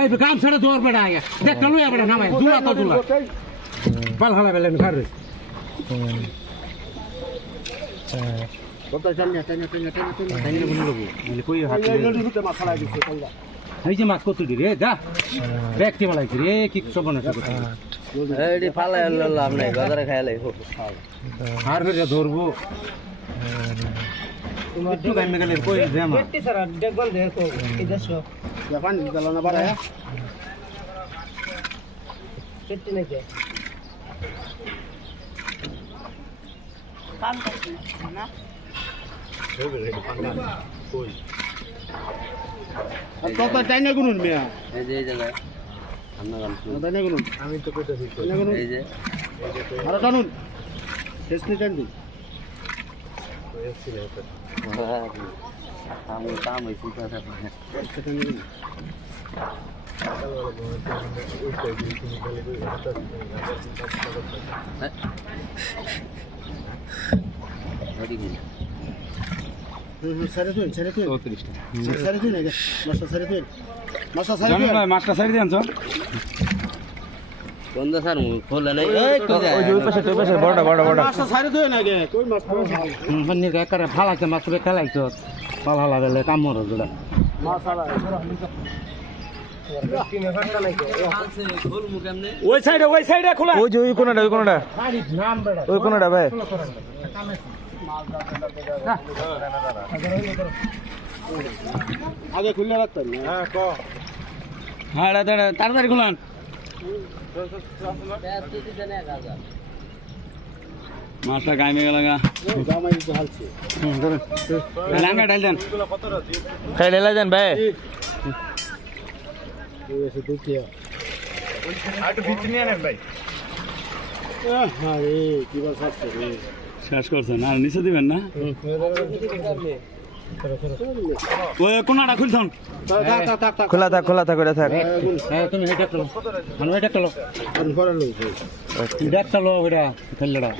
এই কাম ছেড়ে দৌড় বেড়া আগে। দেখ চলো বেড়া, নামাই দুলা তো দুলা পাল হালা বেলেন ঘর এই যে মাছ কত রে যা। ব্যক্তি মালাইছি রে, কি সব না এডি ফালা লাভ নাই বাজারে খাইলে আর ফের ধরবো একটু গাইমে গেলে কই জামা এই যে এই জায়গায় আমরা গান শুনি। এই যে। আমি কাম হয়েছি কথা মাছটা সাইড দেন বন্ধ স্যার খোলা নাই। এই তো যায়। বড়টা বড় বড় বন্নি একারে ফালাইছে মাছ বে খেলাইছ পাল হালা বেলে কাম মর জোড়া মুখ এমনি ওই সাইডে ওই সাইডে খোলা। ওই যে ওই কোনটা ওই কোনটা। নাম বেড়া। ওই কোনটা ভাই। আগে খুললে রাখতেন হ্যাঁ ক হ্যাঁ দাঁড়া তাড়াতাড়ি খুলান মাছটা গাইমে গেল গা লাঙ্গা দেন খাই লেলা যান ভাই শেষ করছেন। আর নিচে দিবেন না? ওই কোনাটা খুলছন খোলা থাক খোলা থাক ওটা থাক। তুমি এটা চলো মানে এটা চলো এটা চলো ওটা খেললেটা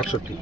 একষট্টি।